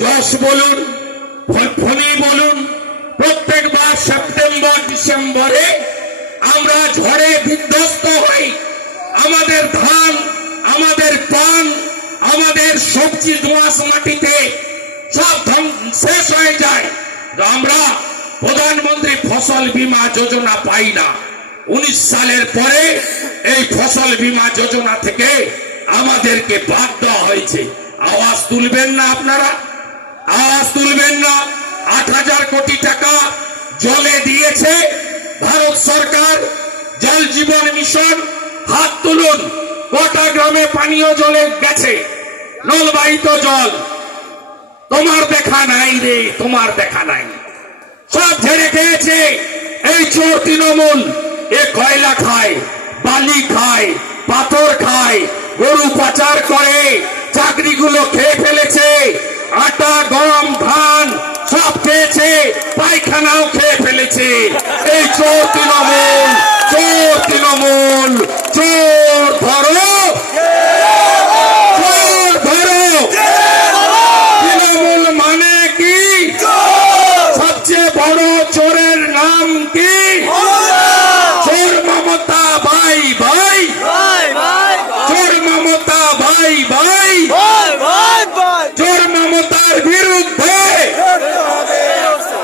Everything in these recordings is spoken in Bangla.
যশ বলুন, ফনি বলুন, প্রত্যেকবার সেপ্টেম্বর ডিসেম্বরে আমরা ঝড়ে বিধ্বস্ত হই। আমাদের ধান, আমাদের পান, আমাদের সবজি দোআঁশ মাটিতে সব শেষ হয়ে যায়। আমরা প্রধানমন্ত্রী ফসল বীমা যোজনা পাই না। 19 সালের পরে এই ফসল বীমা যোজনা থেকে আমাদেরকে বাদ দেওয়া হয়েছে। আওয়াজ তুলবেন না আপনারা? আওয়াজ তুলবেন না? 8,000 কোটি টাকা জলে দিয়েছে ভারত সরকার, জল জীবন মিশন। হাত তুলুন, কটা গ্রামে পানীয় জলে গেছে, নলবাহিত জল? তোমার দেখা নাই রে, তোমার দেখা নাই। সব ঝেড়ে খেয়েছে এই চোর তৃণমূল। এ কয়লা খায়, বালি খায়, পাথর খায়, গরু পাচার করে, চাকরিগুলো খেয়ে ফেলেছে, আটা গম ধান সব খেয়েছে, পায়খানাও খেয়ে ফেলেছে। এই চোর তৃণমূল, চোর তৃণমূল, চোর ধরো, চোর ধরো। তৃণমূল মানে কি? সবচেয়ে বড় চোরের নাম কি? চোর মমতা ভাই ভাই, চোর মমতা ভাই ভাই, চোর মমতার বিরুদ্ধে,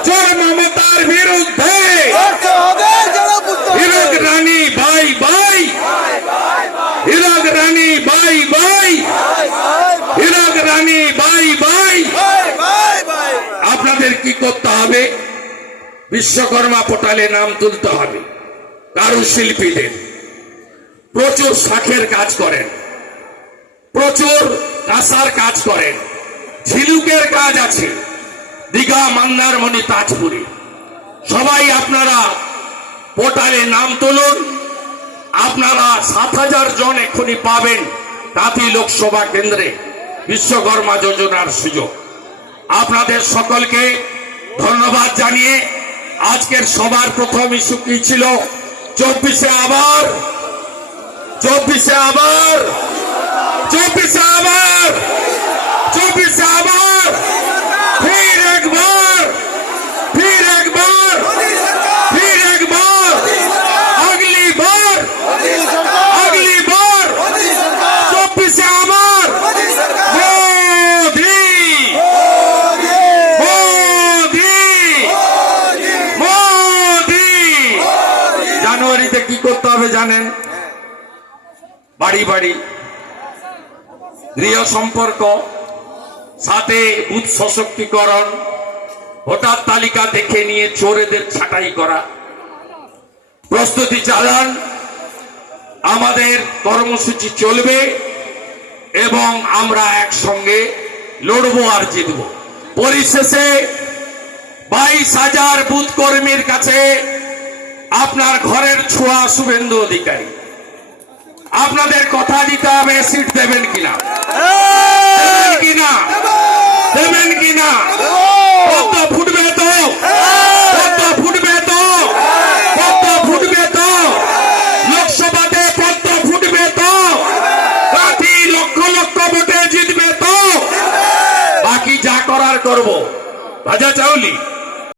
চোর মমতার বিরুদ্ধে হিরক রানী ভাই ভাই, হিরক রানী ভাই ভাই, হিরক রানী ভাই ভাই। আপনাদের কি করতে হবে? বিশ্বকর্মা পোর্টালে নাম তুলতে হবে। কারুশিল্পীদের প্রচুর শাঁখের কাজ করেন, প্রচুর কাঁসার কাজ করেন, ঝিনুকের কাজ আছে দীঘা, মন্দারমণি, তাজপুরে। সবাই আপনারা পোর্টালে নাম তুলুন। আপনারা 7,000 জন এক্ষুনি পাবেন তাঁতি লোকসভা কেন্দ্রে বিশ্বকর্মা যোজনার সুযোগ। আপনাদের সকলকে ধন্যবাদ জানিয়ে আজকের সবার প্রথম ইস্যু কি ছিল? 24-এ আবার, 24-এ আবার, 24-এ আবার, 24-এ আবার, ফির একবার, ফির একবার, ফির একবার, আগলি বার, আগলি বার, 24-এ আবার মোদি, মোদি, মোদি। জানুয়ারিতে কি করতে হবে জানেন? বাড়ি বাড়ি গৃহ সম্পর্ক, সাথে বুথ সশক্তিকরণ, ভোটার তালিকা দেখে নিয়ে চোরেদের ছাঁটাই করা। প্রস্তুতি চালান, আমাদের কর্মসূচি চলবে এবং আমরা একসঙ্গে লড়বো আর জিতব। পরিশেষে 22,000 বুথ কর্মীর কাছে আপনার ঘরের ছোঁয়া শুভেন্দু অধিকারী, আপনাদের কথা দিতে হবে সিট দেবেন কিনা, দেবেন কিনা, দেবেন কিনা? কত ফুটবে তো, কত ফুটবে তো, কত ফুটবে তো? লোকসভাতে কত ফুটবে তো? প্রার্থী লক্ষ লক্ষ ভোটে জিতবে তো? বাকি যা করার করবো। রাজা চাউলি